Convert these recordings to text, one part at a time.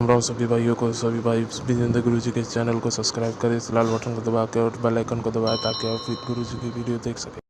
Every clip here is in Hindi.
राम सभी भाइयों को, सभी भाई विजेंद्र गुरु जी के चैनल को सब्सक्राइब करें, इस लाल बटन को दबा के और बेल आइकन को दबाएं ताकि आप गुरु जी की वीडियो देख सकें।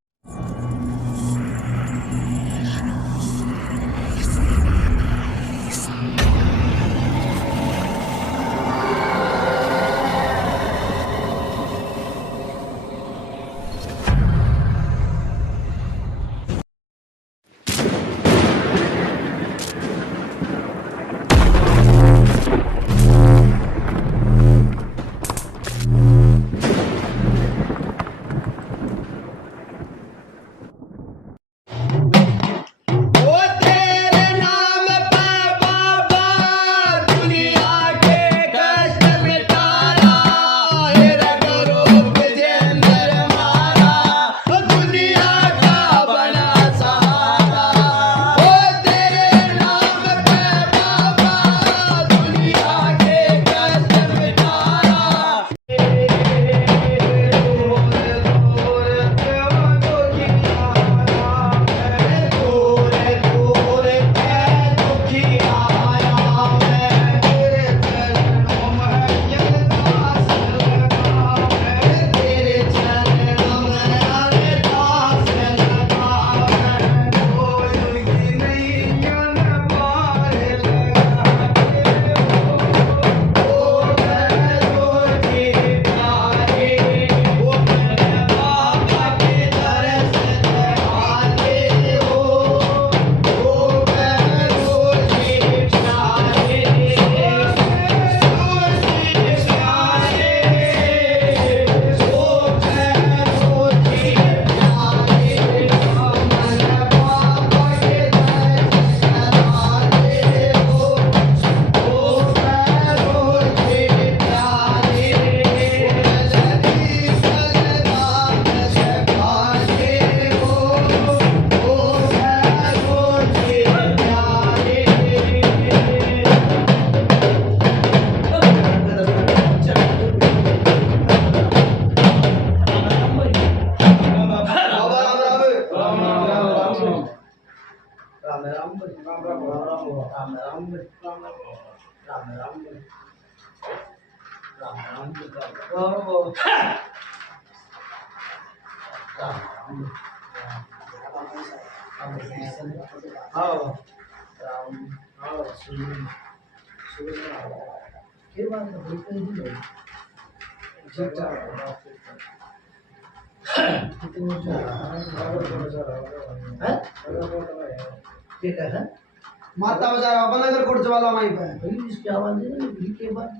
माता बजा रहा अपन अगर कोट वाला माई पे इसकी आवाज है ना के बाद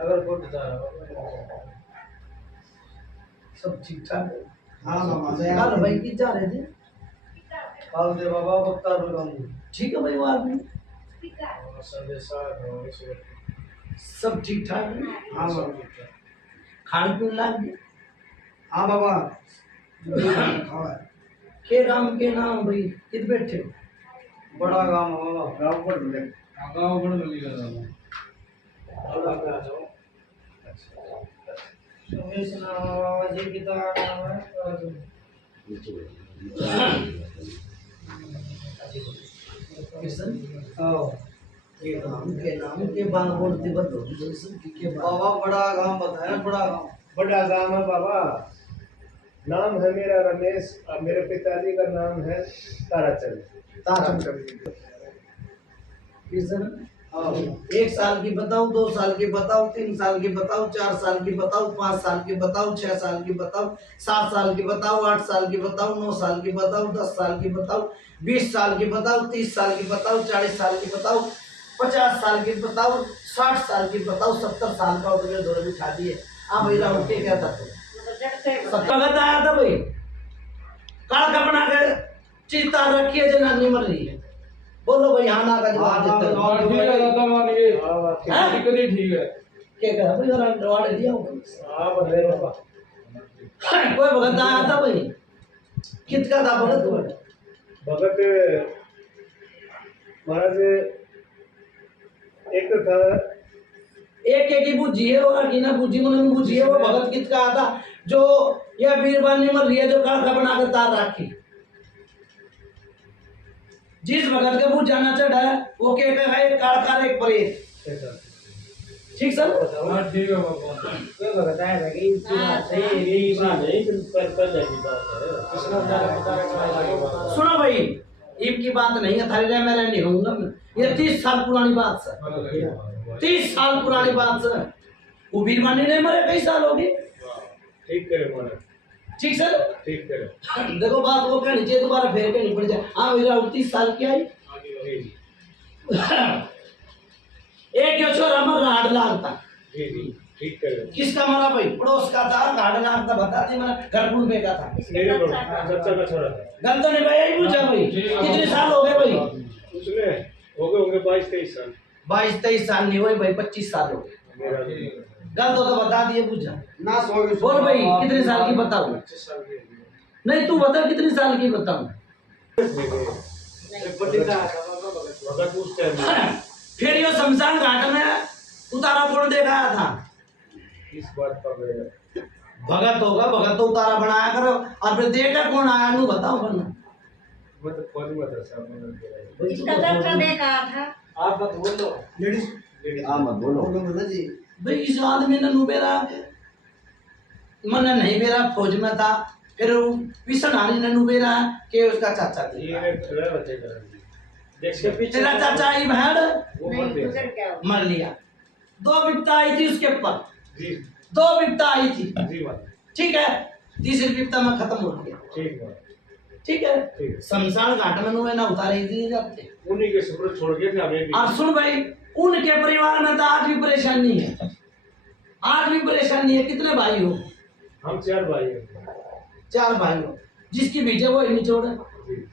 अगर कोट जा रहा सब ठीक ठाक है। हां मामा कल भाई की जा रहे थे कल दे बाबा बख्तार लगाऊंगी ठीक है भाई वो आदमी ठीक है सब ठीक ठाक है। हां बाबा खान पीन लाग गया। हां बाबा खावा के राम के नाम भाई कित बैठे बड़ा गांव होगा गांव पर मिले गांव पर मिलेगा बड़ा पे आ जाओ। सुमेश नाम जी की तरह नाम है किशन आओ के नाम के बाल बोलते बताओ के बाबा बड़ा गांव बताया बड़ा गांव है बाबा। नाम है मेरा रमेश और मेरे पिताजी का नाम है ताराचंद। एक साल की बताओ, 2 साल की बताओ, 3 साल की बताओ, 4 साल की बताओ, 5 साल की बताओ, 6 साल की बताओ, 7 साल की बताओ, 8 साल की बताओ, 9 साल की बताओ, 10 साल की बताओ, 20 साल की बताओ, 30 साल की बताओ, 40 साल की बताओ, 50 साल की बताओ, 60 साल की बताओ, 70 साल का उठे दौरे बिठा दिए। हाँ भाई राहुल के क्या था सबका बताया था भाई काल का बना के चीता रखिए जनानी मर रही है। बोलो भाई हाँ ना का जवाब देते हो। ठीक है दादा मानिए ठीक है ठीक है क्या कहा भाई जरा रवाड़े दिया होगा। हां बदले बाबा कोई भगत आया था भाई कितना था भगत भगत महाराज एक था एक ही बूझी है और की ना बूझी मन में बूझी है वो भगत कितना आया था जो यह वीरबानी मर रही है जो काल का बना के तार रखी जिस भगत के वो जाना चढ़ा है वो के एक काल का एक प्रेत ठीक सर। ठीक है बाबा। क्यों बताया था कि इसकी बात सही है, यही बात है, पहले की बात है। सुनो भाई, ईब की बात नहीं है, थारी रह मैं नहीं होऊंगा। ये 30 साल पुरानी बात सर, 30 साल पुरानी बात सर। वो वीरवानी नहीं मरे, कई साल हो गए। ठीक करे मोने, ठीक सर। ठीक करे। देखो बात वो कहनी चाहिए, दोबारा फेर कहनी पड़ जाए। हाँ मेरा 30 साल की आई। एक यो छोरा मर रहा 8 लाख था। जी जी, ठीक करे। किसका मरा भाई? पड़ोस का था, 8 लाख था, बता दी मेरा घर पुल पे का था। मेरे चाचा का छोरा था। गल तो नहीं भाई, यही पूछा भाई कितने साल हो गए भाई? उसमें होंगे 22-23 साल। 22-23 साल नहीं हुए भाई, 25 साल हो गए। मेरा गल तो बता दिए, पूछा ना बोल भाई कितने साल की बताओ? 25 साल की। नहीं तू बता कितने साल की बताऊं? भगत उस टाइम फिर यो शमशान घाट में उतारा कौन देखाया था? इस बात का मैं भगत होगा, भगत तो उतारा बनाया करो। और फिर देखा कौन आया नू बताओ वरना। तो खोली मदरसा में इसका डॉक्टर देखा था। आप मत बोलो। लेडीज आप मत बोलो ना जी। भाई इस आदमी ने नू बेरा मन नहीं बेरा, फौज में था। फिर विशन हारी ने नू बेरा के उसका चाचा थी। ये खड़ा बच्चे का देखिए पीछे तेरा चाचा ही बहन वो नहीं मर गया। गुजर क्या हुआ? मर लिया। 2 विपता आई थी उसके ऊपर, जी 2 विपता आई थी। जी बात ठीक है, तीसरी विपता में खत्म हो गया। ठीक बात ठीक है, ठीक। शमशान घाट में नू ना उतारे दिए जाते। उन्हीं के सफर छोड़ के थे हमें भी। और सुन भाई, उनके परिवार में तो आज भी परेशानी है, आज भी परेशानी है। कितने भाई हो? हम 4 भाई हैं। 4 भाई हो। जिसकी बीजे वो ही निचोड़ है। जी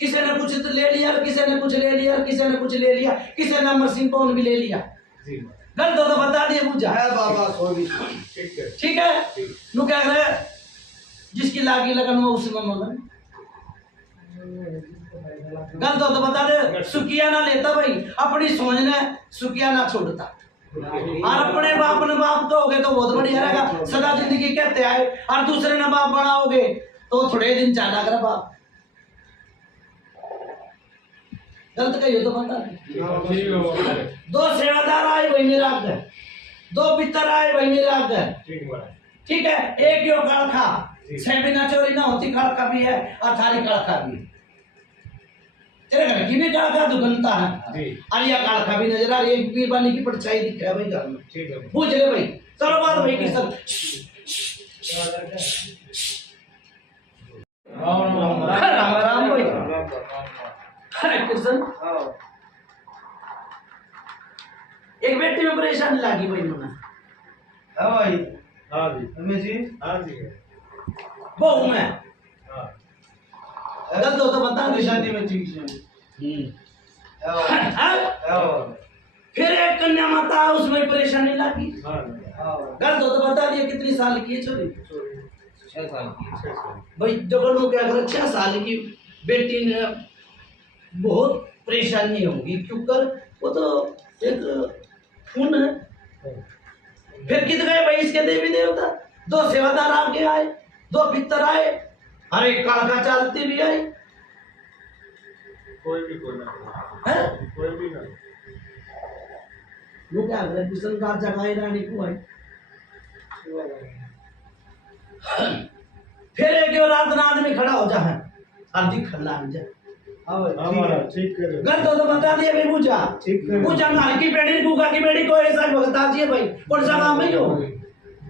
किसी ने कुछ तो ले लिया, किसी ने कुछ ले लिया, किसी ने कुछ ले लिया, किसी ने अमर सिंह कौन भी ले लिया। जी गलत हो तो बता दिए, पूछा है बाबा सोवी। ठीक है। ठीक है। नू क्या करे, जिसकी लागी लगन वो उसी में मगन। गलत हो तो बता दे, सुकिया ना लेता भाई, अपनी सोच ने सुकिया ना छोड़ता। और अपने बाप ने बाप तो हो गए तो बहुत बढ़िया रहेगा, सदा जिंदगी कहते आए। और दूसरे ने बाप बनाओगे तो थोड़े दिन चाला कर बाप। गलत कहियो तो बता दे। 2 सेवादार आए भाई मेरे आगे, 2 पितर आए भाई मेरे आगे। ठीक बात। ठीक है, एक यो कड़खा से बिना चोरी ना होती, कड़खा भी है और थारी कड़खा भी है। तेरे घर की भी कड़खा दुगनता है जी और यह कड़खा भी नजर आ रही है। बीरबानी की परछाई दिख रहा है भाई घर में। ठीक है। पूछ ले भाई, चलो बात भाई की सब। राम राम भाई। हरे कृष्ण। एक बेटी में परेशानी लगी भाई मुन्ना। है भाई हाँ जी हमें जी। हाँ जी बहू में हाँ गलत हो तो बता दे। शादी में ठीक है। है भाई। हाँ? फिर एक कन्या माता उसमें परेशानी लगी। हाँ गलत हो तो बता दिया कितनी साल की है छोरी? 6 साल की। 6 साल। भाई जब लोग क्या करें, 6 साल की बेटी ने बहुत परेशानी होगी, क्योंकि वो तो एक खून है। फिर कित गए भाई इसके देवी देवता? 2 सेवादार आगे आए, 2 पितर आए, अरे कड़का चालती भी आई कोई भी कोई ना है। कोई भी ना। वो क्या करें, किशन का जगाए रानी को आई। फिर एक रात रात में खड़ा हो जा है और दिखला जा। हाँ भाई हमारा ठीक करे। गलत हो तो बता दिए भाई, पूछा ठीक करे। पूछा मार की बेड़ी कुका की बेड़ी को ऐसा ही भगता जी भाई। कौन सा काम है यो?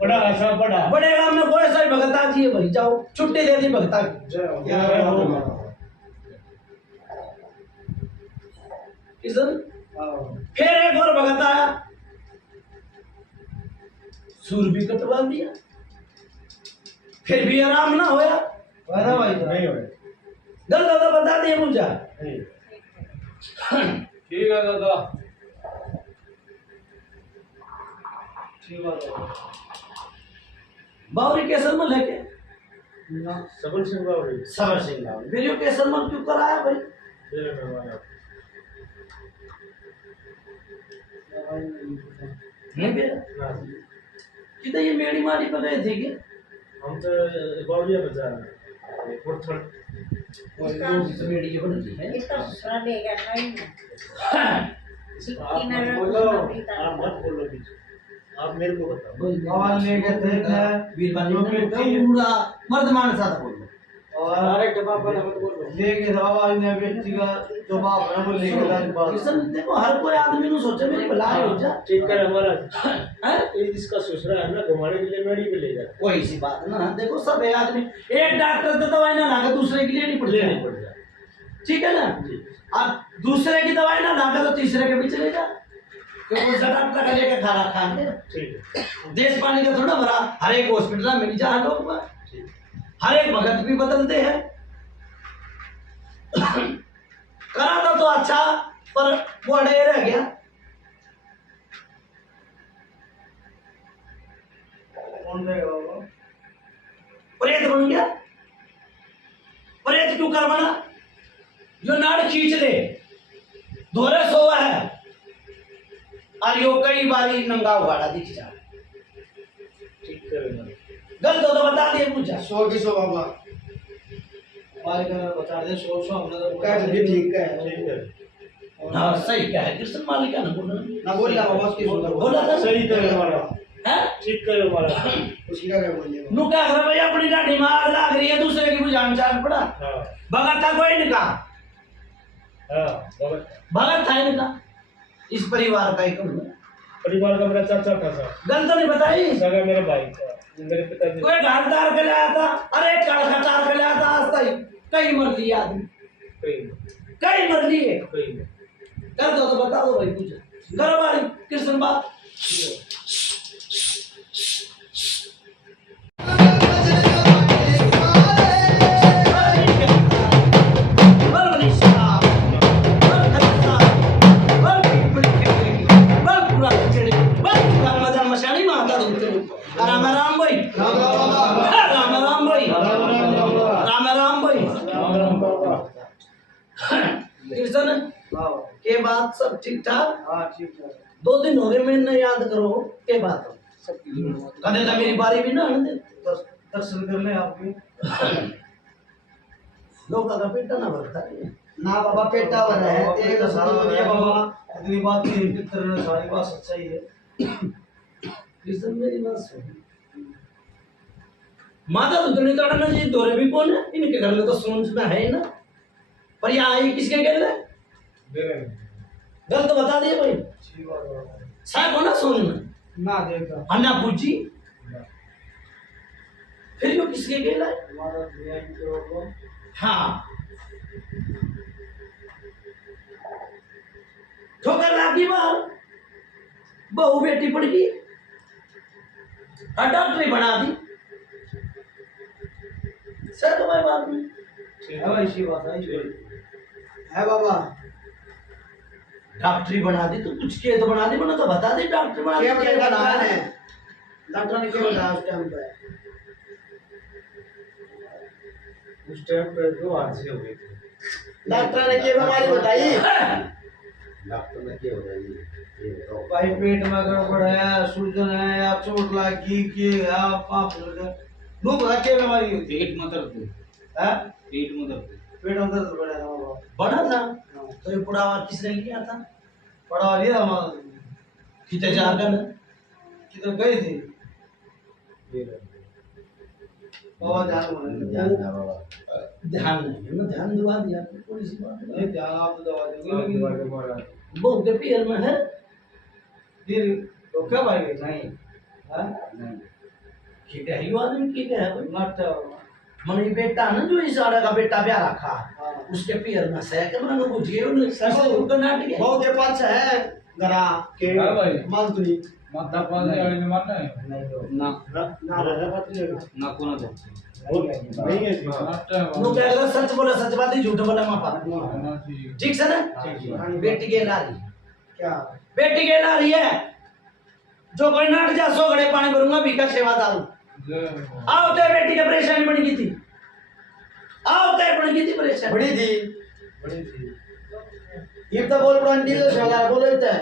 बड़ा आशा बड़ा बड़े काम में कोई ऐसा ही भगता जी भाई। जाओ छुट्टी दे दी भगता की। जय हो। किशन फिर एक और भगत आया, सूर भी कटवा दिया, फिर भी आराम ना होया। है भाई। नहीं हो गलत हो तो बता दिए, पूछा नहीं। ठीक है दादा। ठीक बात है। बावरी केसर में लेके सबल सिंह बावरी सबर सिंह बावरी। फिर यो केसर में क्यों कराया भाई? मेरे मेहमान आप। नहीं फिर ना कितने ये मेरी मारी पर गए थे क्या? हम तो बावरिया में जा रहे हैं। पुरथल मेरी जो बनती है इसका ससुराल ले गया नहीं आप मत बोलो। आप मत बोलो बीच। आप मेरे को बताओ। बाबा ले गए थे बीरबल जो ने बेटी पूरा मर्दमान साथ बोलो और अरे डब्बा पर मत बोलो। ले गए बाबा ने बेटी का जो बाप है वो ले गए था बात किशन देखो हर कोई आदमी नु सोचे मेरी भलाई हो जा ठीक कर हमारा हैं ये जिसका ससुरा है ना घुमाने के लिए मेडी पे ले जा कोई सी बात ना देखो सब है आदमी एक डॉक्टर तो दवाई ना लाके दूसरे के लिए नहीं पड़ती लेनी पड़ जाए। ठीक है ना अब दूसरे की दवाई ना लाके तो तीसरे के भी चले जा क्योंकि उस डॉक्टर का लेके खा रखा है ठीक है। देश पानी का थोड़ा भरा हर एक हॉस्पिटल में मिल जा लोग बा। हर एक भगत भी बदलते हैं करा था तो अच्छा पर वो अड़े रह गया कौन रहेगा बाबा प्रेत बन गया प्रेत क्यों कर बना जो नाड़ खींच ले दोहरे सोवा है और यो कई बारी नंगा उगाड़ा दिख जा ठीक कर गलत हो तो बता दिए पूछा 100 की 100 बाबा मालिक ने बता दे 100 हमने तो कह दिया ठीक है ठीक है। हाँ सही क्या है कृष्ण मालिक का ना बोलना ना बोलिए बाबा उसकी सुन बोला था सही कर हमारा है ठीक कर हमारा। उसकी क्या बोलिए नु क्या कर भाई अपनी डांडी मार लाग रही है दूसरे की बुझान चाल पड़ा हाँ भगत था कोई नहीं कहा हाँ भगत भगत था इनका इस परिवार का एक परिवार का मेरा चाचा था सर गलत नहीं बताई सगा मेरा भाई था मेरे पिताजी कोई घाटदार के लाया था अरे कड़खटार के लाया था आज तक कई मर लिए आदमी कई मर लिए कर दो तो बता दो भाई कुछ करो भाई कृष्ण बात राम राम भाई राम राम भाई राम राम भाई कृष्ण के बात सब ठीक ठाक हां ठीक है 2 दिन हो गए मैंने याद करो के बात कदे तो मेरी बारी भी ना आने दे दर्शन कर ले आपके लोग का पेटा ना भरता है ना बाबा पेटा बना है तेरे का सारा है बाबा इतनी बात नहीं कितने सारी बात सच्चाई है कृष्ण मेरी बात सुन माता दुधनी तड़ना जी दौरे भी कौन है इनके घर में तो सोच में है ना पर यहाँ आई किसके घर है गलत बता दिए भाई अच्छी बात है साहब हो ना सोन में ना देखा अन्ना पूछी फिर यो किसके घर है हमारा दुनिया की तो हाँ ठोकर लागी बार बहू बेटी पड़ गई डॉक्टरी बना दी सर तुम्हारी बात में है भाई अच्छी बात है बाबा डॉक्टरी बना दी तो कुछ के तो बना दी बना तो बता दी डॉक्टर बना दी क्या बना है डॉक्टर ने क्या बताया उस टाइम पे उस टाइम पे 2 हादसे हो गए थे। डॉक्टर ने क्या बीमारी बताई डॉक्टर ने क्या बताई ये बताओ भाई पेट में गड़बड़ है सूजन है या चोट लगी कि या पाप लगे नो बता क्या बीमारी होती पेट में दर्द है पेट में दर्द पेट में दर्द बढ़ा था बाबा बड़ा ना तो ये पुरावा किसने लिया था पढ़ा लिया हमारा कितने जा कर किधर गए थे बाबा ध्यान में ध्यान ना बाबा ध्यान नहीं मैं ध्यान दिवा दिया थोड़ी सी बात है। नहीं ध्यान आप तो दवा देंगे लेकिन बहू के पैर में है फिर तो क्या भाई नहीं हां ठीक है यो आदमी ठीक है कोई नट मन ये बेटा ना जो इस आड़ा का बेटा ब्याह रखा हाँ। उसके पैर में सह के मन बुझिए उन्हें ससे उनका नाटक है बहुत देर पास है गरा के हाँ भाई। मालतुनी माता पाल वाले ने मारना है नहीं तो ना ना रहा बात नहीं ना कोना दो नहीं है नो क्या अगर सच बोला सच बात ही झूठ बोला मापा ठीक से ना बेटी के लारी क्या बेटी के लारी है जो कोई नाट जा 100 घड़े पानी भरूंगा भीखा सेवा दारू आओ ते बेटी के परेशानी बनी की थी आओ ते बनी की थी परेशानी बड़ी थी ये तो बोल ब्रांडी तो शाला बोल देता है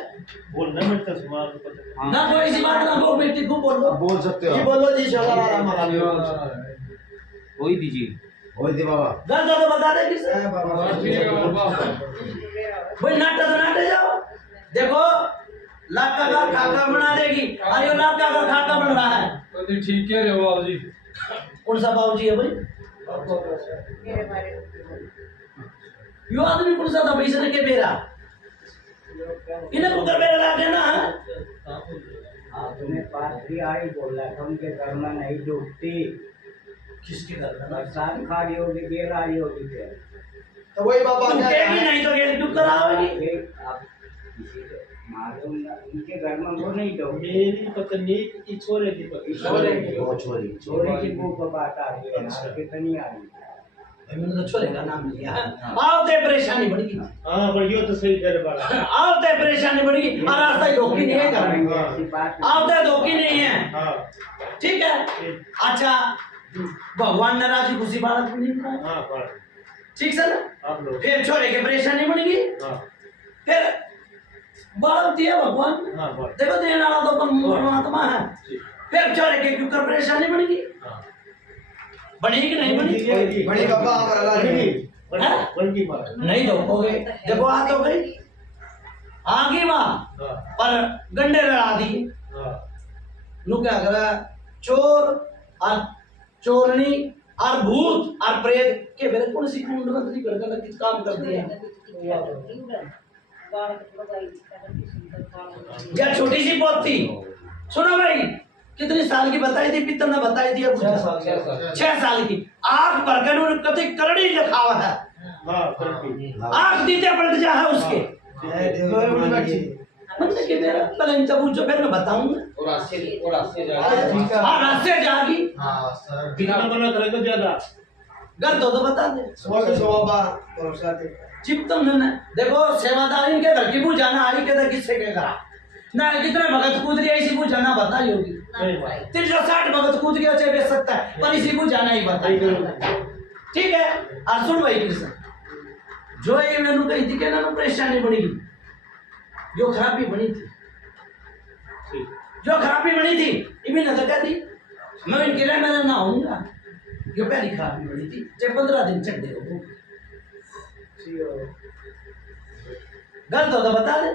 बोलना मिलता समाज को पता ना कोई सी बात ना वो बेटी को बोल दो बोल सकते ये हो बोलो जी शाला हमारा वही दीजिए वही दे बाबा गलत तो बता दे किसे है बाबा भाई नाटा तो नाटे जाओ देखो लाका का खाका बना देगी। अरे लाका का खाका बन रहा है। तो ठीक है रे बाबू जी। कौन सा बाबू जी है भाई? यो आदमी कौन सा था भाई? इसने के बेरा इन्हें को कर बेरा ला देना है। आपने पात्री आई बोला था उनके घर में नहीं डूबती। किसके घर में? बरसात खा रही होगी, गेल आ रही होगी फिर। तो वही बाबा तुम क्या कहेगी नहीं तो गेल क्यों कराओगी? आप किसी को मालूम ना, उनके घर में वो नहीं डूबती। मेरी पत्नी की छोरे की पत्नी। छोरे की मुंह पर बात आ रही है, कितनी आ रही है। भाई मैंने तो छोरे का नाम लिया। आओ ते परेशानी बढ़ गई। हाँ पर यो तो सही कर वाला। आओ ते परेशानी बढ़ गई। और रास्ता धोखी नहीं है घर में। ऐसी बात आओ ते धोखी नहीं है। हाँ ठीक है। अच्छा भगवान ने राजी खुशी बालक को नहीं बनाया। हाँ पर ठीक सर। आप लोग। फिर छोरे की परेशानी बढ़ गई। हाँ फिर बालक दिया भगवान ने। हाँ पर देखो देने वाला तो परमात्मा है। फिर छोरे के क्यों कर परेशानी बढ़ गई? हाँ बनी कि नहीं बनी? बड़ी बाबा हमारा लाल बल्कि मार। नहीं धोखोगे। देखो आ तो गई आगे माँ हाँ पर गंडे लड़ा दिए। हाँ नु क्या करा? चोर और चोरनी और भूत और प्रेत के मेरे कौन सी कुंड मंत्री करके किस काम कर दिया? या छोटी सी पोत थी। सुनो भाई कितनी साल की बताई थी? पितर ने बताई थी। 6 साल की। आंख भर कर उन्होंने कति करड़ी लिखा हुआ है। हाँ करती। आंख दीते पलट जा है उसके। मतलब कि मेरा पहले इनसे पूछो फिर मैं बताऊंगा। हाँ रास्ते जागी। बिना मना करे तो ज्यादा। गलत हो तो बता दे। चिप तुम ने देखो सेवादारी के घर की बुझाना आई के तो किससे के करा ना कितने भगत कूद रही ऐसी बुझाना बताई होगी। 360 भगत कूद गया चाहे बेच सकता है पर इसी बुझाना ही बताई। ठीक है। और सुन भाई कृष्ण जो ये मैंने कही थी कि ना परेशानी बनी जो खराबी बनी थी जो खराबी बनी थी इन्हीं ने तो कह दी मैं इनके लिए मैंने ना आऊंगा। जो पहली खराबी बनी थी चाहे 15 दिन चढ़ दे गलत हो तो बता दे।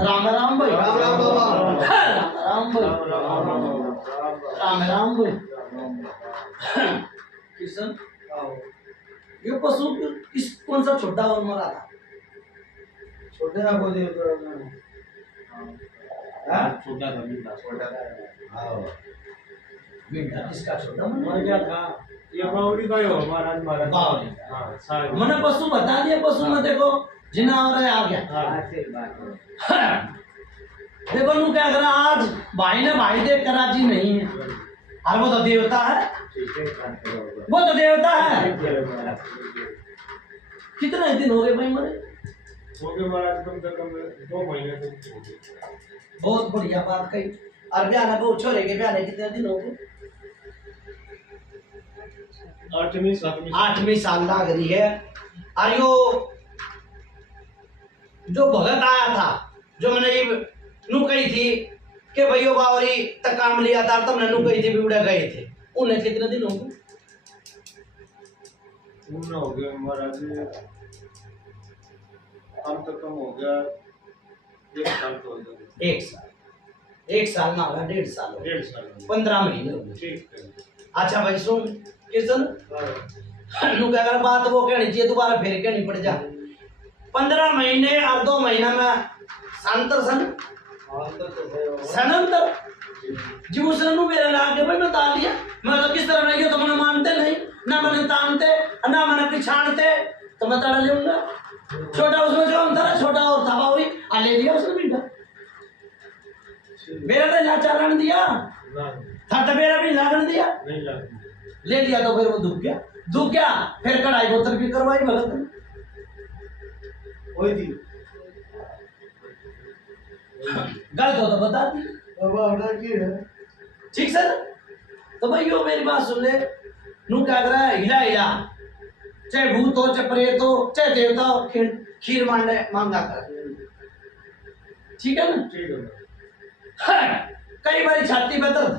राम राम भाई। राम बाबा। राम भाई। राम राम भाई। किशन ये पशु किस कौन सा छोटा और मरा था? छोटे ना को दे तो छोटा था मीठा। बेटा किसका छोटा मर गया था। ये बावड़ी का ही हो महाराज महाराज। बावड़ी। हाँ सारे। मैंने पशु बता दिया। पशु में देखो जिना और आ गया। देखो नू क्या करा आज भाई ने भाई देख कर राजी नहीं है। और वो तो देवता है। वो तो देवता है। कितने दिन हो गए भाई मरे? हो गए महाराज कम से कम 2 महीने तक हो गए। बहुत बढ़िया बात कही। और ब्याह को छोरे के ब्याह कितने दिन हो गए? 8वीं 7वीं 8वीं साल लाग रही है। और यो जो भगत आया था जो मैंने ये नू कही थी कि भैया बावरी तक काम लिया था तुमने नू कही थी बिगड़े गए थे उन्हें कितने दिन हो गए? उन हो गए महाराज कम से कम हो गया 1 साल तो हो गया। 1 साल। 1 साल ना होगा 1.5 साल हो गए। 1.5 साल 15 महीने हो गए। ठीक है। अच्छा भाई सुन किशन नू क्या कर बात वो कहनी चाहिए दोबारा फिर कहनी पड़ जा। 15 महीने और 2 महीना में सांतर सन सनंतर जी उसने नु मेरे लाग के भाई मैं ताल लिया। मैं तो किस तरह नहीं हो तो मैंने मानते नहीं ना मैंने तानते ना मैंने पिछाड़ते तो मैं ताड़ा लूंगा। छोटा उसमें जो अंतर है छोटा और था भाई आ ले लिया उसने मीठा मेरा तो ना चालन दिया था तो मेरा भी लागन दिया नहीं लगती। ले लिया तो फिर वो दुख गया फिर कढ़ाई बोतल भी करवाई भगत वही थी गलत हो तो बता दी। बाबा ऑर्डर की है ठीक सर तो भाई यो मेरी बात सुन ले नू क्या कर रहा है, हिला हिला, चाहे भूत हो, चाहे प्रेत हो, चाहे देवता हो, खीर मांगे मांगा कर। ठीक है ना? ठीक है। हाँ, कई बारी छाती पे दर्द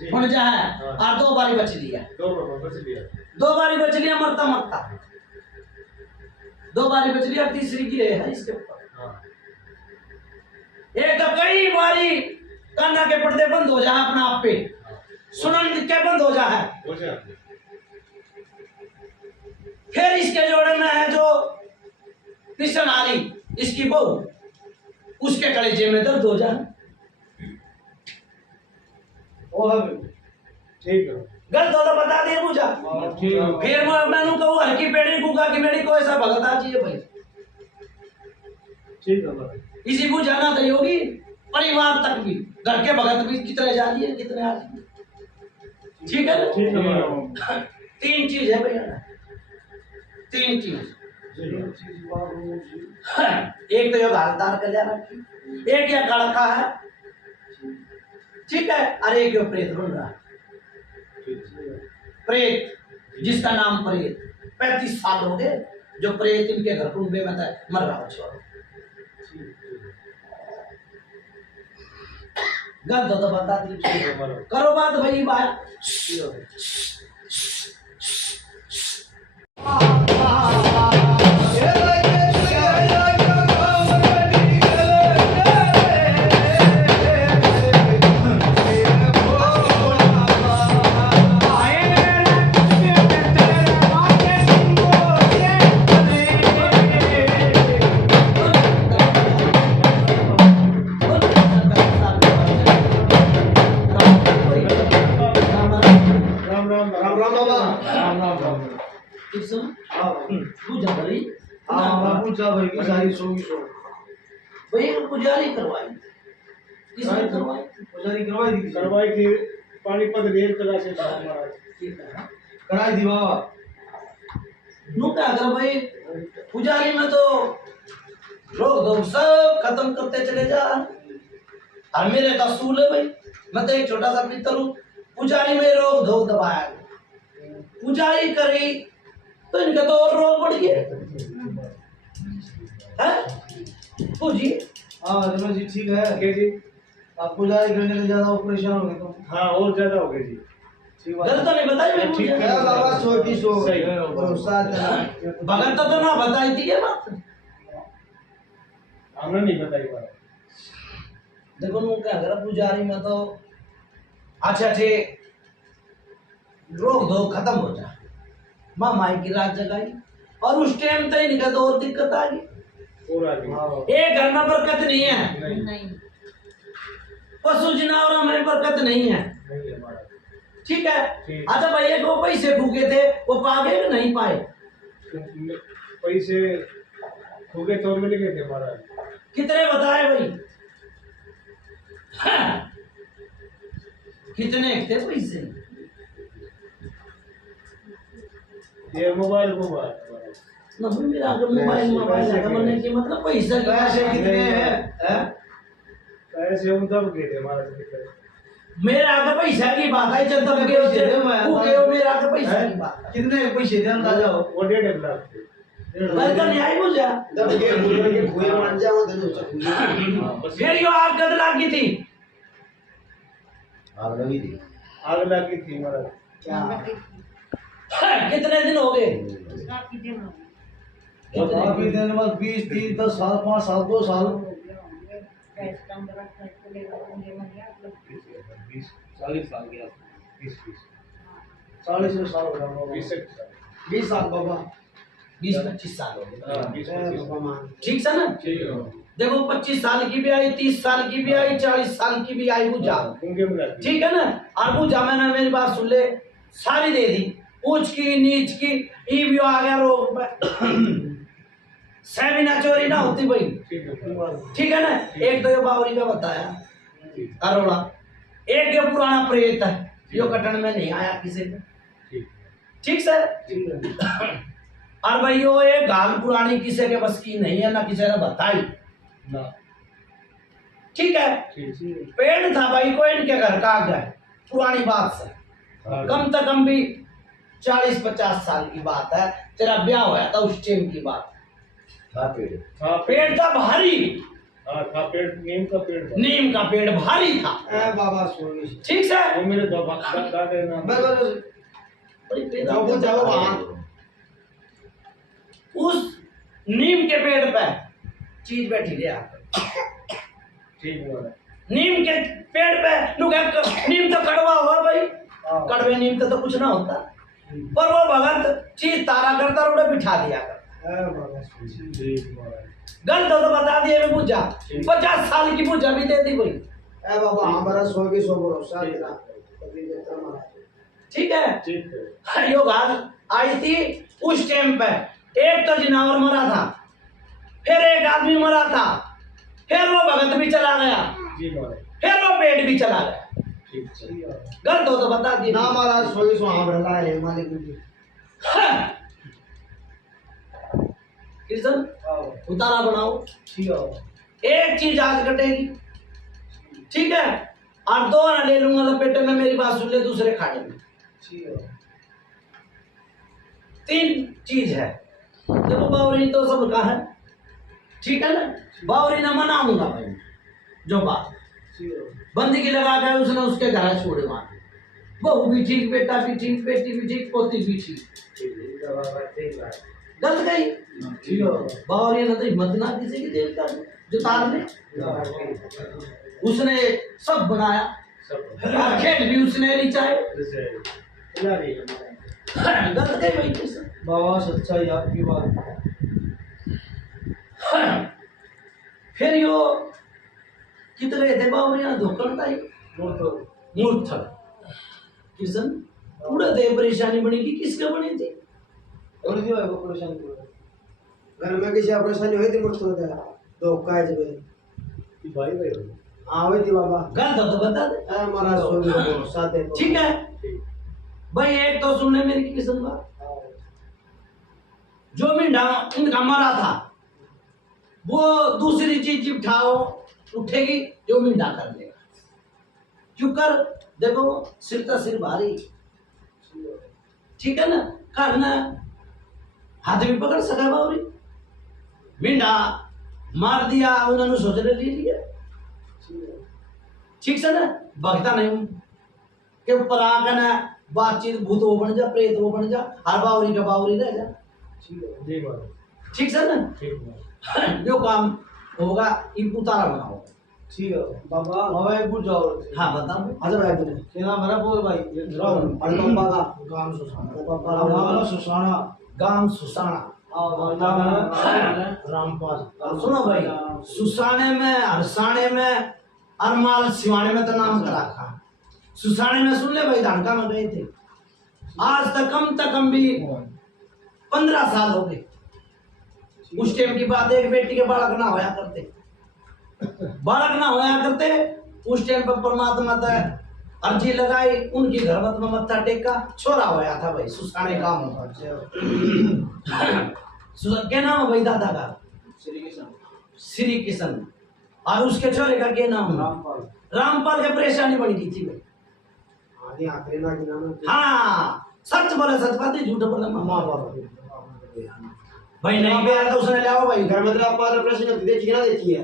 जी। होने जा है, हाँ। और 2 बारी बच लिया, दो बार बच लिया। 2 बारी बच लिया मरता मरता, 2 बारी बच लिया, तीसरी की है इसके ऊपर। हाँ। एक तो कई बारी कान्हा के पर्दे बंद हो जाए अपना आप पे, सुनन के बंद हो जाए। हो जाए। फिर इसके जोड़े में है जो कृष्ण आली, इसकी बहू, उसके कलेजे में दर्द हो जाए। ओ है ठीक है। गलत हो तो बता दिए मुझे। ठीक है। फिर मैं कहूँ हल्की पेड़ी कुका की मेरी को ऐसा भगता चाहिए भाई, ठीक है महाराज। इसी को जाना चाहिए होगी, परिवार तक भी, घर के भगत भी कितने जानिए कितने आदमी। ठीक है ना? ठीक है महाराज। 3 चीज है भैया, 3 चीज। एक तो ये घालदार कल्याण की, एक ये कड़का है, ठीक है, और एक ये प्रेत बन रहा है। प्रेत जिसका नाम प्रेत, 35 साल हो गए जो प्रेत इनके घर कुंबे में था, मर रहा हो छोड़ो। गलत हो तो बता दी, करो बात भाई बात। राम राम राम राम बाबा। राम राम राम। पूजा करी, हाँ पूछा भाई की सारी सोगी सो भाई पुजारी करवाई, किसने करवाई? पुजारी करवाई दी करवाई थी पानीपत रेल कला से महाराज। ठीक है ना? कराई दी बाबा। नू क्या कर भाई, पुजारी में तो रोक दो सब खत्म करते चले जा। और मेरे का असूल है भाई, मैं तो एक छोटा सा पितर हूँ, पुजारी में रोक धोक दबाया, पुजारी करी तो इनका तो और रोग बढ़ गए हैं पूजी। हाँ रमेश जी ठीक है। के जी। आप पुजारी करने के ज्यादा ऑपरेशन हो गए तो हाँ और ज्यादा हो गए जी। ठीक बात गलत तो नहीं बताई भाई ठीक मुझे। है बाबा, सो की सो सही। भरोसा चला। भगत तो ना बताई थी ये बात। हमने नहीं बताई बात। देखो नू क्या कर पुजारी में तो अच्छा अच्छे रोक दो खत्म हो जा, माँ माई की रात जगाई, और उस टाइम तो इनका तो और दिक्कत आ गई। और आगे। एक घर में बरकत नहीं है, नहीं पशु जानवरों में बरकत नहीं है। नहीं है महाराज। ठीक है। ठीक। अच्छा भैया को पैसे फूके थे, वो पा गए कि नहीं पाए? पैसे होगे तो मिल गए थे महाराज। कितने बताए भाई? हाँ। कितने थे पैसे? ये मोबाइल महाराज। ना भाई मेरा अगर मोबाइल का बनने के मतलब पैसा पैसे कितने हैं? हैं? पैसे हम तब गए थे महाराज। मेरा अगर पैसा की बात है, जब तक पैसे दे मैं मेरा अगर पैसा की बात है, कितने पैसे थे अंदाजा हो? वो 1.5 लाख थे। कल तो नहीं आई मुझे। जब के बुजुर्ग के कुएं मान जाओ तो फिर यो आग कद लागी थी, आग लगी थी। आग लगी थी महाराज। कितने दिन हो गए? काफी दिन बाद 20 30 10 साल 5 साल 2 साल 40 साल के 40 साल हो गया 20 साल बाबा। 20-25 साल हो गए। हाँ, ठीक है ना? ठीक है। देखो 25 साल की भी आई, 30 साल की भी आई, 40 साल की भी आई बुझा। उनके मिला थी। ठीक है ना? और बुझा मैंने मेरी बात सुन ले, सारी दे दी, ऊंच की नीच की, ई भी आ गया रोग पे। सेमिना चोरी ना होती भाई। ठीक है। ठीक है ना? एक तो ये बावरी का बताया अरोड़ा, एक ये पुराना प्रेत है, यो कटन में नहीं आया किसी ने। ठीक। ठीक सर? और भाई यो एक गाल पुरानी किसी के बस की नहीं है, ना किसी ने बताई ना। ठीक है। ठीक। पेड़ था भाई को इनके घर का आ गया, पुरानी बात से हाँ। कम से कम भी 40-50 साल की बात है, तेरा ब्याह हुआ था उस टाइम की बात। था पेड़ हाँ पेड़ था भारी, हाँ था पेड़, नीम का पेड़ था। नीम का पेड़ भारी था। ए बाबा सोनी ठीक से वो मेरे दादा नाम। बड़ी जाओ जाओ वहां उस नीम के पेड़ पे चीज बैठी रहा। ठीक है। नीम के पेड़ पे नीम तो कड़वा हुआ भाई, कड़वे नीम तो कुछ ना होता, पर वो भगत चीज तारा करता और उन्हें बिठा दिया करता। ए बाबा सोनी ठीक है। गलत हो तो बता दिए, मैं पूछा 50 साल की पूछा भी दे दी कोई। ए बाबा हमारा 100 भरोसा तेरा कभी देता ना। ठीक है, ठीक है। यो बात आई थी उस टाइम पे। एक तो जिनावर मरा था, फिर एक आदमी मरा था, फिर वो भगत भी चला गया, जी महाराज। फिर वो पेट भी चला गया। ठीक है। गलत हो तो बता दिए ना हमारा 100 हम रला है मालिक जी। कृष्ण उतारा बनाओ, एक चीज आज कटेगी, ठीक है, और 2 आना ले लूंगा लपेटे में, मेरी बात सुन ले, दूसरे खाने में 3 चीज है। देखो बावरी तो सबका है, ठीक है ना, बावरी ना मनाऊंगा भाई, जो बात बंदी की लगा के उसने उसके घर छोड़े वहां, बहू भी ठीक, बेटा भी ठीक, बेटी भी ठीक, पोती भी ठीक, गलत गई। बावरी ने तो हिम्मत ना किसी की देवता ने जो तार ले, उसने सब बनाया, खेल भी उसने रिचाए, गलत गई भाई किस बाबा सच्चाई आपकी बात। फिर यो कितने थे बावरिया धोखन था मूर्थ किसन पूरा दे परेशानी बनी कि किसके बनी थी। और जो है वो परेशान घर में किसी परेशानी हुई थी मुझसे होता है तो काय जब भाई भाई आवे थी बाबा गलत हो तो बता दे, ए हमारा 100 साथ है ठीक है भाई। एक तो सुनने मेरी की किसन बात, जो मिंडा इनका मरा था वो दूसरी चीज उठाओ उठेगी जो मिंडा कर लेगा, क्यों कर देखो सिर का सिर भारी, ठीक है ना, करना हाथ भी पकड़ सका बावरी, मिंडा मार दिया उन्होंने सोचने ले लिया, ठीक से ना, भगता नहीं के ऊपर आकर ना बातचीत भूत वो बन जा, प्रेत वो बन जा, हर बावरी का बावरी रह जा, जी महाराज। ठीक से ना, ठीक है। जो काम होगा इन उतारा बनाओ। ठीक है बाबा हवे पूछ जाओ। हाँ बताओ। अच्छा भाई तुमने केना मेरा बोल भाई अड़कंबा का गांव सुसाना गांव सुसाना रामपाल। सुनो भाई, सुसाने में, हरसाने में, अरमाल सिवाने में तो नाम करा था। सुसाने में सुन ले भाई, धानका में गए थे, आज तक कम भी 15 साल हो गए। उस टाइम की बात है, एक बेटी के बालक ना होया करते, बालक ना होया करते, उस टाइम पर परमात्मा तय अर्जी लगाई, उनकी घरवत में मत्था टेका, छोरा होया था भाई, सुसाने काम होगा। क्या नाम है भाई दादा का? श्री किशन। और उसके छोरे का क्या नाम है? रामपाल के परेशानी बनी की थी भाई। हाँ सच बोले सच बात है, झूठ बोले माँ बाप भाई नहीं गया तो उसने लाओ भाई घर में तेरा पात्र प्रश्न देखी ना देखी है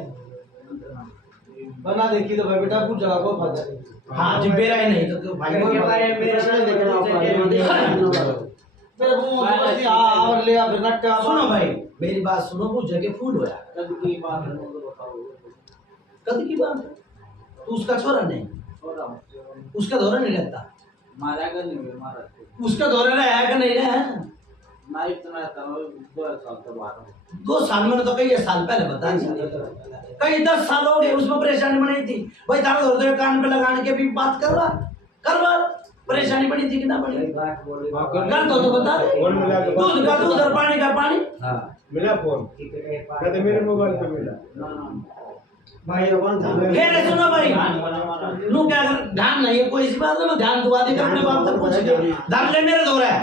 बना देखी तो भाई बेटा पूछ जगह को फायदा। हाँ जी मेरा ही नहीं तो भाई के बारे में मेरा प्रश्न देखना मेरे मुंह में बस आवर ले आ फिर नक्का। सुनो भाई मेरी बात सुनो, वो जगह फूल होया कद की बात है तो बताओ। कद की बात है, तू उसका छोरा नहीं, उसका दौरा नहीं रहता, मारा का नहीं मारा उसका दौरा रहा है कि नहीं रहा है? ना इतना था 2 साल तो बात 2 साल में तो कई साल पहले बता कई 10 साल हो गए, उसमें परेशानी बनी थी भाई, तारा धोते कान पे लगाने के भी बात करवा परेशानी बनी थी कि ना बनी? गलत हो तो बता दे। फोन मिला तो दूध का दूध और पानी का पानी। मिला फोन, कहते मेरे मोबाइल पे मिला। भाई अपन फिर सुनो भाई, लू क्या ध्यान नहीं है कोई इसी बात में, ध्यान दुआ दे अपने बाप तक पूछ के धर ले मेरे दौरा है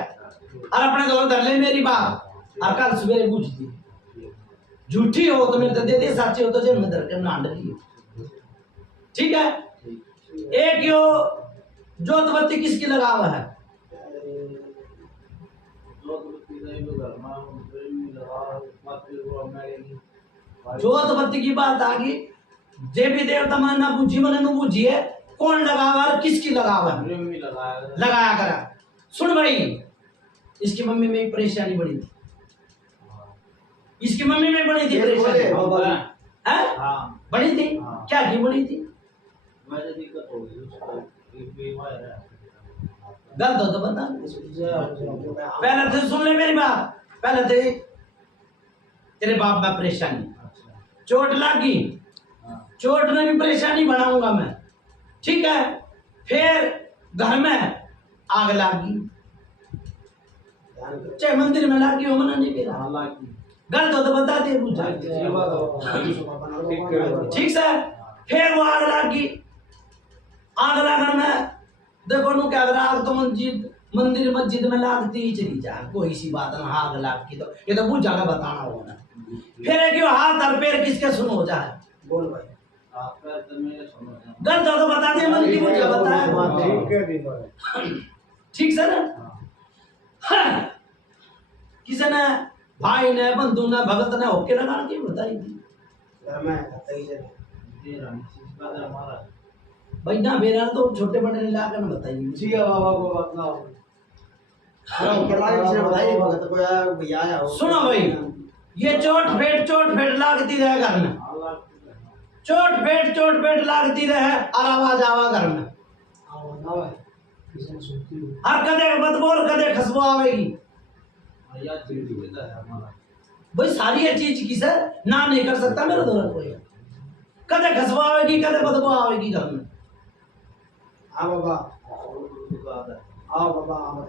और अपने दौरा धर ले मेरी बात, और कल सवेरे पूछ दी, झूठी हो तो मेरे दे दे, सच्ची हो तो जेब में धर के नांड लिए, ठीक है। एक यो जोतबत्ती किसकी लगा हुआ है? जोत बत्ती की बात आ गई। देवी देवता मन ना पूछी मन नु पूछिए कौन लगावा और किसकी लगावा लगाया करा। सुन भाई, इसकी मम्मी में एक परेशानी बड़ी थी, इसकी मम्मी में बड़ी थी परेशानी है? बड़ी थी क्या की बड़ी थी? गलत हो तो बता। पहले तो सुन ले मेरी बात, पहले तो तेरे बाप में परेशानी, चोट लगी, चोट में भी परेशानी बनाऊंगा मैं, ठीक है? फिर घर में आग लगी, चाहे मंदिर में लगी हो मना नहीं मेरा, गलत हो तो बता दे पूछा, ठीक से? फिर वो आग लगी, आग लगने में देखो नु क्या करा, आग तो मंदिर मस्जिद में लागती ही चली जा, कोई सी बात ना, आग लग की तो ये तो पूछ जाकर बताना होगा। फिर है कि हाथ और पैर किसके सुनो हो जाए, बोल भाई गलत हो तो बता दे, मन की मुझे बताया, ठीक से ना? किसी ने भाई ने बंधु ने भगत ने होके लगा के बताई थी भाई ना, बेरा तो छोटे बड़े ला कर बताइए जी बाबा को बताओ। भगत को यार भैया आया हो। सुनो भाई, ये चोट फेट लागती रहे घर में, चोट फेट लागती रहे और आवाज आवा घर में, और कदे बदबोल कदे खसबो आवेगी भाई, सारी ये चीज की सर नाम नहीं कर सकता मेरे दोनों कोई, कदे खसबो आवेगी कदे बदबो आवेगी घर में। आओ बाबा, आओ बाबा, आओ।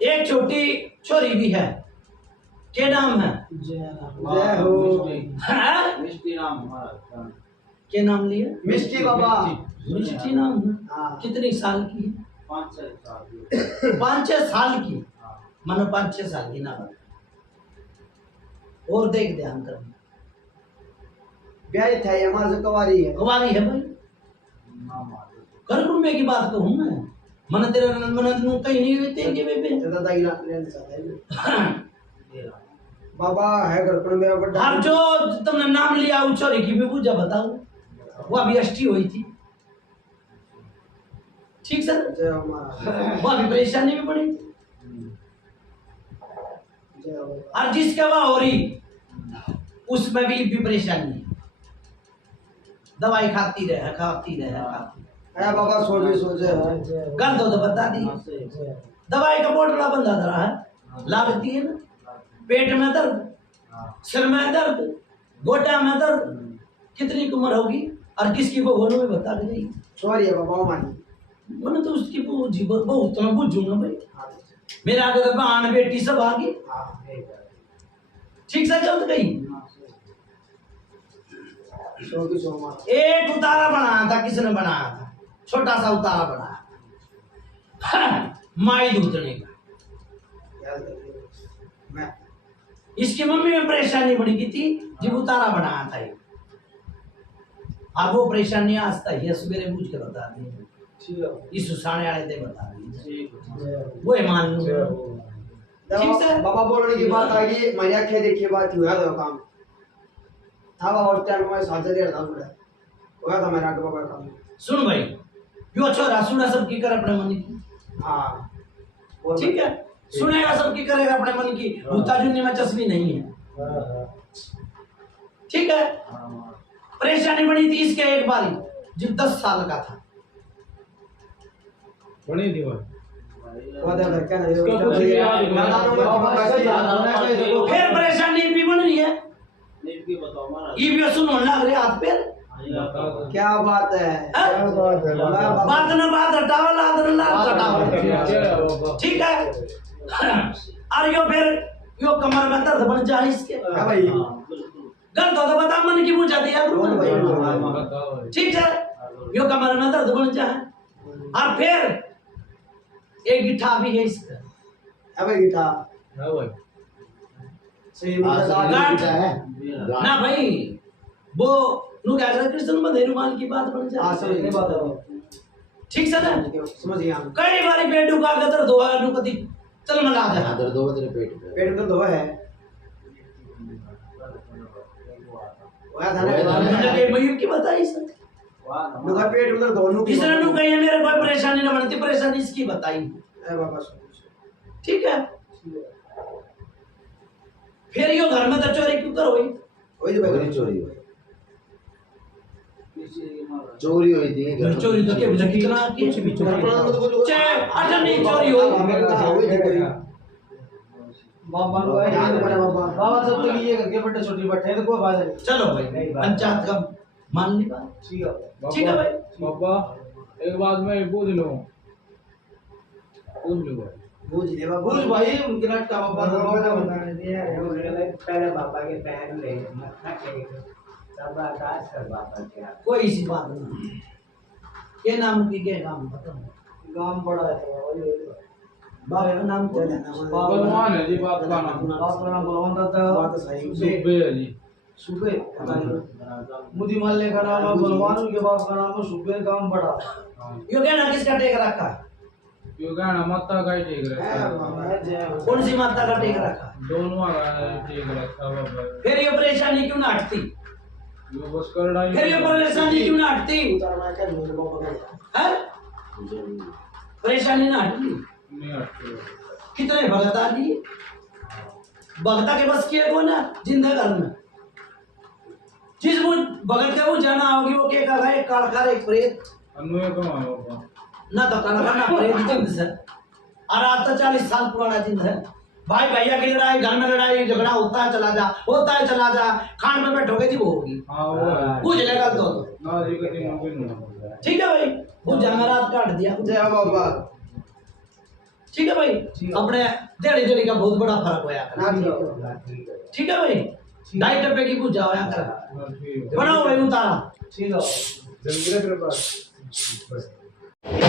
एक छोटी छोरी भी है, क्या नाम है? जय हो। क्या नाम लिया? मिष्टी बाबा। मिष्टी नाम है? हाँ। कितनी साल की है? 5-6 साल की, मानो 5-6 साल की ना बता। और देख ध्यान कर, ब्याह था हमारे कवारी है, कुंवारी है भाई, कर कुंबे की बात कहूँ मैं, मन तेरे मन नु कहीं नहीं हुए तेरे बेबे दादा की रात लेने चाहता है बाबा है घर पर मेरा बड़ा। अब जो तुमने नाम लिया उस छोरी की भी पूजा बताओ, वो अभी अष्टी हुई थी, ठीक सर? जय हो महाराज। वो अभी परेशानी में पड़ी थी, जय हो। और जिसके वह हो रही उसमें भी परेशानी है, दवाई खाती रहे खाती रहे खाती। अरे बाबा सो भी सो जाए। गलत हो तो बता दी, दवाई का बोतला बंधा रहा है, लागती है ना, पेट में दर्द, सिर में दर्द, गोटा में दर्द, कितनी उम्र होगी और किसकी भगवानों में बता देगी। सॉरी है बाबा मानी, मैंने तो उसकी जीवन बहुत मैं बुझूंगा भाई, मेरा आगे तो बहन बेटी सब आ गई, ठीक से चल गई। सो भी सो मार। एक उतारा बनाया था, किसने बनाया था? छोटा सा उतारा बनाया माई दूधने का, याद रखिए मैं इसकी मम्मी में परेशानी बड़ी की थी जब उतारा बनाया था ये, अब वो परेशानी आज तक ये सवेरे पूछ के बता दी, इस सुसाने वाले दे बता दी, वो मान लो, ठीक है? बाबा बोलने की बात आ गई, मेरी आंखें देखी बात हुआ था काम था बाबा, उस टाइम में साथ चले था पूरा हुआ था मेरा बाबा काम। सुन भाई, यो छोरा सुना सबकी कर अपने मन की, हाँ ठीक है? सुनेगा सबकी करेगा अपने मन की, भूता जुन्नी में चस्मी नहीं है, ठीक है? परेशानी बड़ी थी इसके एक बारी जब 10 साल का था, बड़ी थी वो। फिर परेशानी भी बन रही है, ये भी सुनो लग रहे हाथ पे, क्या बात है, बात ना बात हटाओ, लाद ना लाद हटाओ, ठीक है? और यो फिर यो कमर में दर्द बन जाए इसके, भाई गलत हो तो बता, मन की पूछा दिया ठीक है? यो कमर में दर्द बन जाए, और फिर एक गिठा भी है इसका, ना भाई वो नु क्या कर कृष्ण बंधे रुमाल की बात बन जाए, ठीक से ना? समझ गया। कई बारी पेट का दर्द हुआ नु कदी चल मला आ जा दर्द होगा तेरे पेट में? पेट में दर्द हुआ है वहाँ था मुझे ना के मयूर की बताई सर नुका पेट में दर्द दोनों की इसने नु कही मेरे कोई परेशानी ना बनती परेशानी इसकी बताई ए बाबा ठीक है फिर यो घर में तो चोरी क्यों करो वही तो चोरी चोरी हुई चोरी हुई थी घर चोरी तो क्या मुझे कितना कुछ भी चोरी चाहे अटनी चोरी हो बाबा को याद है बाबा बाबा जब तक ये करके बड़े छोटी बट्टे तो कोई बात नहीं चलो भाई पंचायत का मान ली बात ठीक है ठीक है भाई बाबा एक बात मैं पूछ लूं बूझ ले बाबा बूझ भाई उनके नाट का बाबा पहले पापा के पैर ले मत्था टेक तब आकाश कर पापा क्या कोई सी बात नहीं ये नाम की क्या नाम बताओ गांव बड़ा है बाबा का नाम क्या है बलवान है जी बाप का नाम बाप का नाम बलवान था बात सही सुबे है जी सुबे मुदी माल्ले का नाम है बलवान उनके बाप का नाम है सुबे गांव बड़ा यो क्या ना किसका टेक रखा यो गाना माता का ही टेक रखा कौन सी माता का टेक रखा दोनों का टेक रखा बाबा फिर ये परेशानी क्यों ना हटती यो बस कर रहा फिर ये परेशानी क्यों ना हटती उतारना क्या मेरे बाबा का हैं परेशानी ना हटती नहीं हटते कितने भगत आ लिए भगता के बस किए को ना जिंदा घर में जिस वो भगत का वो जाना होगी वो क्या कर रहा है काड़कार एक प्रेत अन्वय कम है बाबा ना तो काड़कार ना प्रेत जिंद से और आज तो 40 साल पुराना जिंद है भाई भैया की लड़ाई घर में लड़ाई झगड़ा होता है चला जा खान में बैठोगे थी वो होगी हां वो है पूछ लेगा तो ना जी कटी मुमकिन नहीं ठीक है भाई वो जंगरात काट दिया जय बाबा ठीक है भाई अपने देड़ी देड़ी का बहुत बड़ा फर्क होया ठीक है भाई 2.5 रुपए की पूजा होया कर बनाओ भाई उतारा ठीक है जल्दी रख तेरे पास ठीक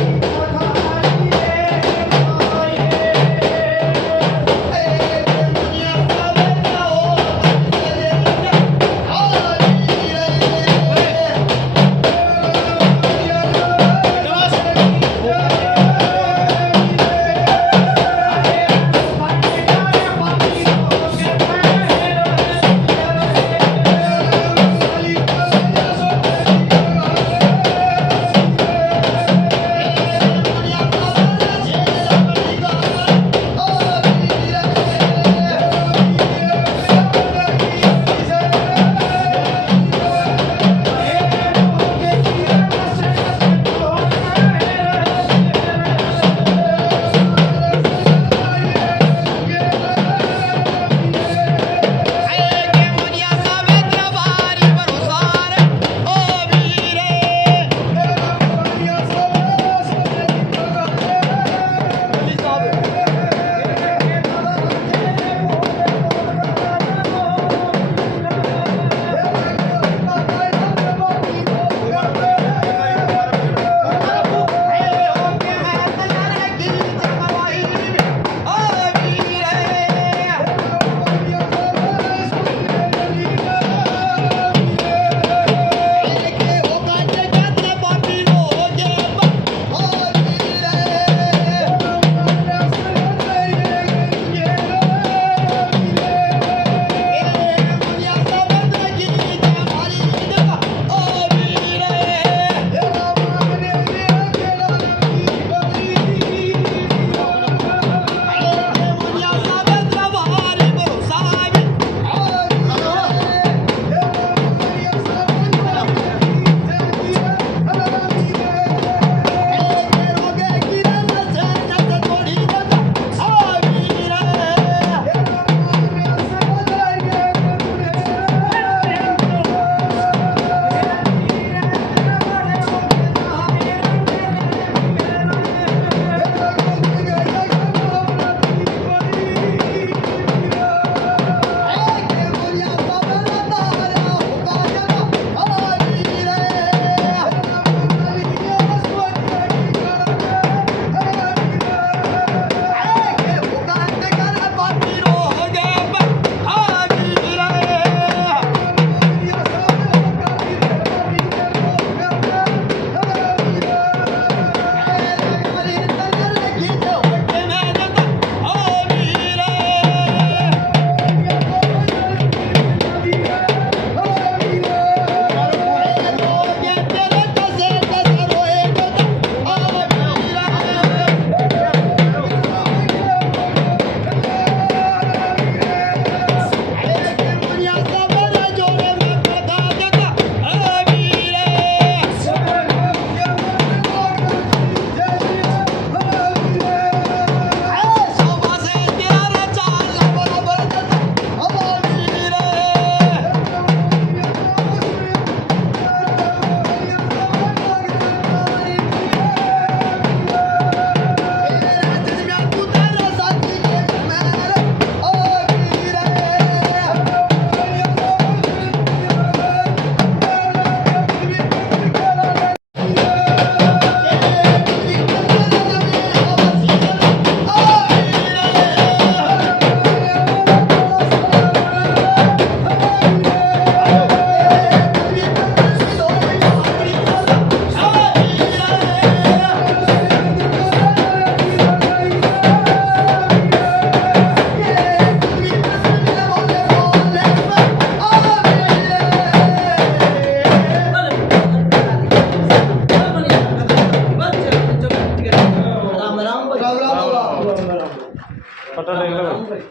देख लो भाई।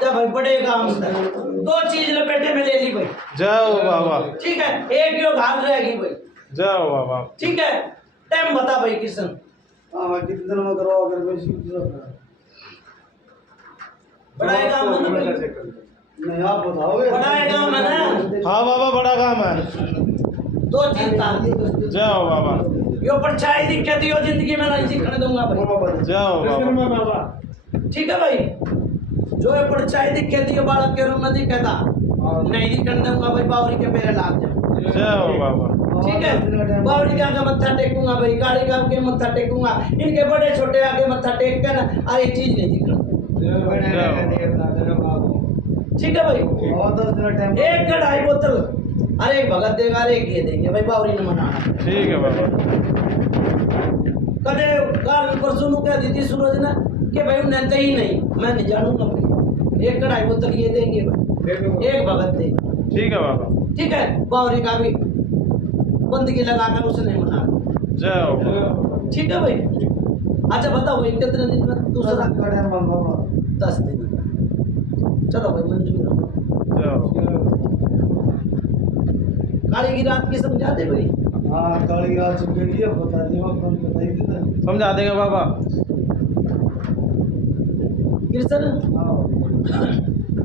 जब भाई बड़े काम था, 2 चीज लपेटे में ले ली भाई। जाओ बाबा, ठीक है, एक यो घाल रहेगी भाई। जाओ बाबा। ठीक है, टाइम बता भाई किशन। हाँ भाई कितने दिन में करो अगर मैं बड़ा है काम है ना भाई? नहीं आप बताओगे। बड़ा है काम है ना? हाँ बाबा, बड़ा काम है। 2 चीज था। जाओ बाबा, यो परछाई दिक्कत यो जिंदगी में नहीं दिखने दूंगा भाई। जाओ बाबा। ठीक है भाई, जो ये परछाई दिक्कत यो बालक के रूम में दिखता नहीं दिखने दूंगा भाई। बावरी के पैर लाग जाओ। जाओ बाबा। ठीक है, बावरी के आगे मत्था टेकूंगा भाई, गाड़ी के आगे मत्था टेकूंगा, इनके बड़े छोटे आगे मत्था टेक कर ना, अरे चीज नहीं दिखना। ठीक है भाई, बहुत 10 दिन टाइम। एक कढ़ाई बोतल, अरे एक भगत देगा, अरे एक ये देंगे भाई। बावरी ने मनाना। ठीक है बाबा। कदे काल परसों नु कह दी थी सूरज ने कि भाई उन्हें ही नहीं, मैं नहीं जानूंगा भाई। एक कढ़ाई बोतल ये देंगे भाई, एक भगत दे। ठीक है बाबा। ठीक है, बावरी का भी बंदगी लगाकर उसने मना। जाओ बाबा। ठीक है भाई। अच्छा बताओ भाई कितने दिन में दूसरा? 10 दिन। चलो भाई मंजूर है। जाओ। काली की रात की समझा दे भाई। हाँ काली आ चुके हैं, अब बता दियो, अब हम बता ही देते हैं। समझा देंगे बाबा। कृष्ण, हाँ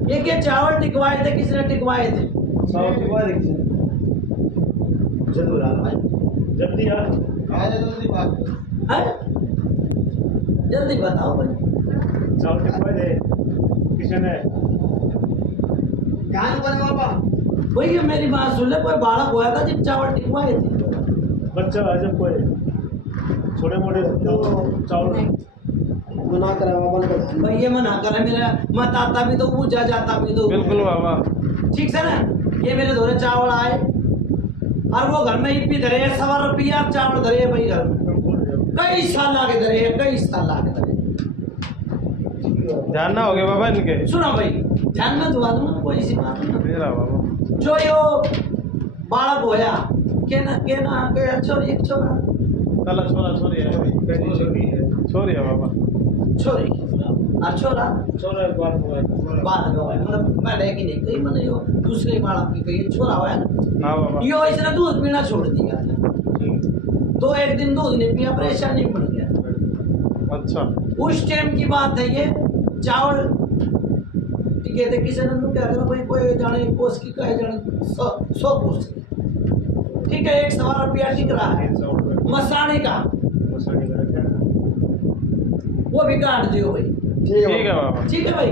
ये चावल टिकवाए थे, किसने टिकवाए थे? साउथ की बात देखिए। जरूर आना जल्दी आ आ जाए जल्दी बात हैं? जल्दी बताओ भाई। चावल के बाद है किशन है कहाँ बने बाबा भैया मेरी बात सुन ले, कोई बालक हुआ था जब चावल टिकवाए थे? बच्चा है जब कोई छोटे मोटे चावल मना करा बाबा ने। भाई ये मना कर है, मेरा मत आता भी तो पूछा जाता भी तो। बिल्कुल बाबा। ठीक से ना, ये मेरे धोरे चावल आए और वो घर में ही भी धरे 1.25 रुपया चावल धरे भाई घर में। कई साल आगे धरे हैं, कई साल आगे धरे। ध्यान ना हो गया बाबा इनके। सुनो भाई, ध्यान में दुआ दूंगा, कोई सी बात नहीं। मेरा बाबा। जो यो बालक होया के ना के छोरी एक छोरा कल छोरी है भाई। छोरी है बाबा। छोरी और छोरा छोरा बात हुआ बाद में होया, मतलब पहले की नहीं कही, मैंने यो दूसरे बालक की कही छोरा होया ना। हाँ बाबा। यो इसने दूध पीना छोड़ दिया तो एक दिन दूध नहीं पिया, परेशानी बढ़ गया। अच्छा। उस टाइम की बात है ये। चावल टिके थे, किसी ने क्या करा भाई, कोई जाने कोस की कहे जाने 100 कोस की। ठीक है, 1.25 रुपया टिक रहा है मसाने का, वो भी काट दियो भाई। ठीक है बाबा। ठीक है भाई।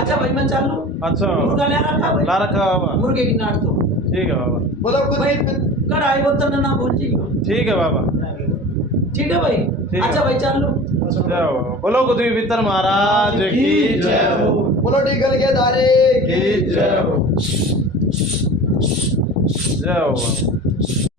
अच्छा भाई मैं चालू। अच्छा मुर्गा ले रखा भाई, ला रखा बाबा। मुर्गे की नाट दो ठीक है बाबा। बोलो कुछ भाई, कढ़ाई बोतल ना भूलिएगा। ठीक है बाबा। ठीक है भाई। है। अच्छा भाई चालू। जाओ बाबा। बोलो कुछ भीतर महाराज की जय हो। बोलो टीकल के दारे की जय हो। जय हो बाबा।